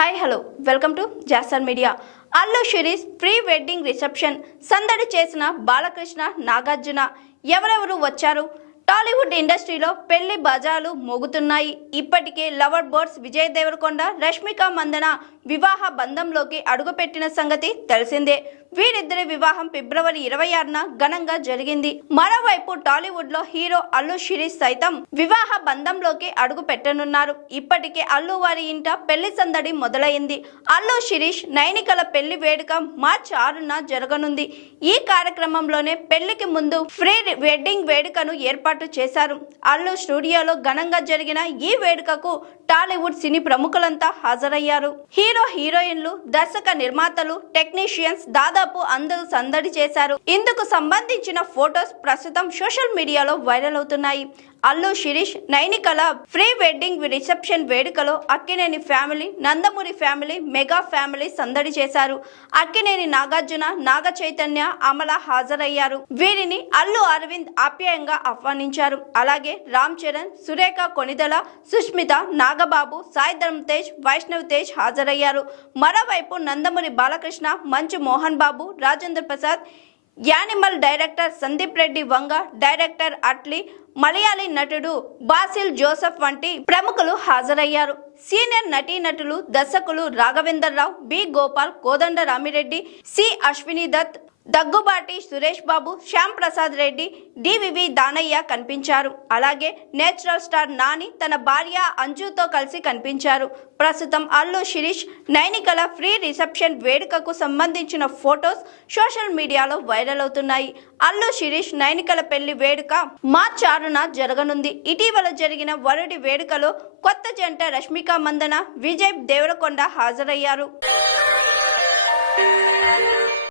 Hi hello welcome to Jasar media. Allu Sirish pre wedding reception సందడి చేసిన బాలకృష్ణ, నాగార్జున ఎవరెవరు వచ్చారు? టాలీవుడ్ ఇండస్ట్రీలో పెళ్లి బజాలు మోగుతున్నాయి. ఇప్పటికే లవర్ బర్డ్స్ విజయ్ దేవరకొండ, రష్మిక మందన వివాహ బంధంలోకి అడుగుపెట్టిన సంగతి తెలిసిందే. వీరిద్దరి వివాహం ఫిబ్రవరి 26న ఘనంగా జరిగింది. మరోవైపు టాలీవుడ్ లో హీరో అల్లు శిరీష్ సైతం వివాహ బంధంలోకి అడుగు పెట్టనున్నారు. ఇప్పటికే అల్లు వారి ఇంట పెళ్లి సందడి మొదలైంది. అల్లు శిరీష్ నైనికల పెళ్లి వేడుక మార్చి 6న జరగనుంది. ఈ కార్యక్రమంలోనే పెళ్లికి ముందు ప్రీ వెడ్డింగ్ వేడుకను ఏర్పాటు చేశారు. అల్లు స్టూడియోలో ఘనంగా జరిగిన ఈ వేడుకకు టాలీవుడ్ సినీ ప్రముఖులంతా హాజరయ్యారు. హీరో, హీరోయిన్లు, దర్శక నిర్మాతలు, టెక్నీషియన్స్ దాదాపు అందరూ సందడి చేశారు. ఇందుకు సంబంధించిన ఫొటోస్ ప్రస్తుతం సోషల్ మీడియాలో వైరల్ అవుతున్నాయి. అల్లు శిరీష్ నైనికల ప్రీ వెడ్డింగ్ రిసెప్షన్ వేడుకలో Akkineni family, Nandamuri family, mega family సందడి చేశారు. అక్కినేని నాగార్జున, నాగ చైతన్య, అమల హాజరయ్యారు. వీరిని అల్లు అరవింద్ ఆప్యాయంగా ఆహ్వానించారు. అలాగే రామ్ చరణ్, సురేఖ కొణిదల, సుష్మిత, నాగబాబు, సాయి ధరమ్ తేజ్, వైష్ణవ్ తేజ్ హాజరయ్యారు. మరోవైపు నందమూరి బాలకృష్ణ, మంచు Mohan Babu, Rajendra Prasad, animal director Sandeep Reddy Vanga, director Atlee, Malayali నటుడు బాసిల్ జోసెఫ్ వంటి ప్రముఖులు హాజరయ్యారు. సీనియర్ నటీనటులు, దర్శకులు రాఘవేందర్ రావు, బి గోపాల్, కోదండ రామిరెడ్డి, సి అశ్విని దత్, దగ్గుబాటి సురేష్ బాబు, శ్యామ్ ప్రసాద్ రెడ్డి, డివివి దానయ్య కనిపించారు. అలాగే నేచురల్ స్టార్ నాని తన భార్య అంజుతో కలిసి కనిపించారు. ప్రస్తుతం అల్లు శిరీష్ నైనికల ఫ్రీ రిసెప్షన్ వేడుకకు సంబంధించిన ఫొటోస్ సోషల్ మీడియాలో వైరల్ అవుతున్నాయి. అల్లు శిరీష్ నైనికల పెళ్లి వేడుక మార్చి 6న జరగనుంది. ఇటీవల జరిగిన వరుడి వేడుకలో కొత్త జంట రష్మిక మందన, విజయ్ దేవరకొండ హాజరయ్యారు.